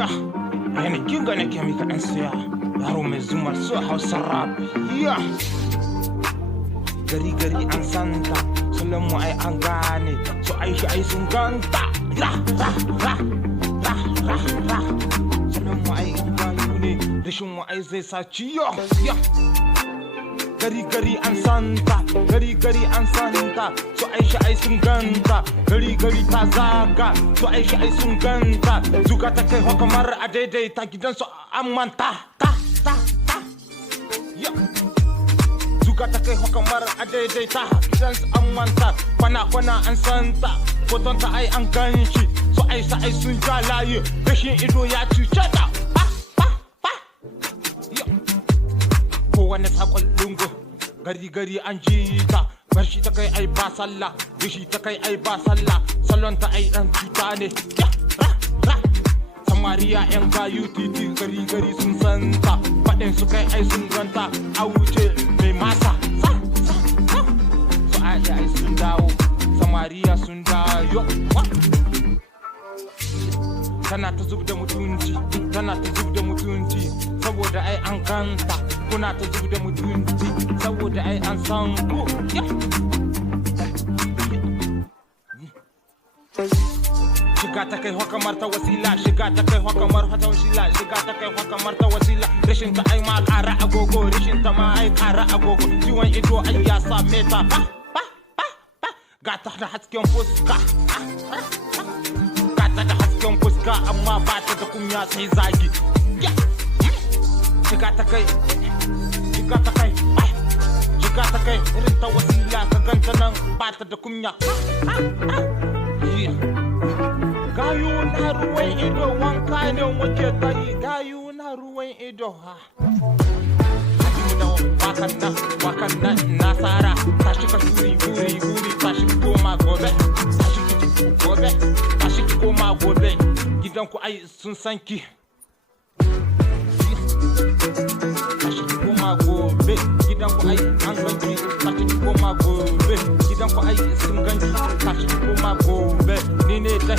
Ya, yana kinga na kemi kaɗan siya. Yaro mai zumar su Hausar rap. Ya, gari an santa. Sunan mu ai an gane. So Aisha ai sun ganta. Ra. Sunan mu ai an gayu ne. Rashin mu ai zai sa ciyo. Ya. Gari an santa, gari an santa, so Aisha ai sun ganta, gari ta zaga, so Aisha ai sun ganta, zuga ta kai kamar a daidaita gidan su an manta, ta, zuga ta kai kamar a daidaita gidan su an manta, kwana an santa, foton ta ai an ganshi, so Aisha ai sun ja layi, rashin ido ya cuce ta, kowane sakon lungu gari an ji ta barshi ta kai ai ba sallah bishi ta kai ai ba sallah salon ta ai dan cuta ne samariya yan gayu titi gari sun santa fadin su kai ai sun ganta a wuce mai masa so ai sun dawo samariya sun dawo tana ta zub da mutunci saboda ai an ganta kuna ta zub da mutunci saboda ai an san ku shiga ta kai kamar ta wasila shiga ta kai kamar ta wasila shiga ta kai kamar ta wasila rashin ta ai ma ƙara agogo rashin ta ma ai ƙara agogo ciwon ido ai ya sa meta ga ta da hasken fuska fuska amma ba ta da kunya sai zagi shiga ta kai irin ta wasila ka ganta nan ba ta da kunya gayu na ruwan ido wanka ne muke tari gayu na ruwan ido ha wakan nan nasara tashi ka shuri guri tashi koma gobe tashi koma gobe gidanku ai sun san ki tashi koma gobe gidanku ai an ganki tashi koma gobe gidanku ai sun ganki tashi koma gobe ni ne dai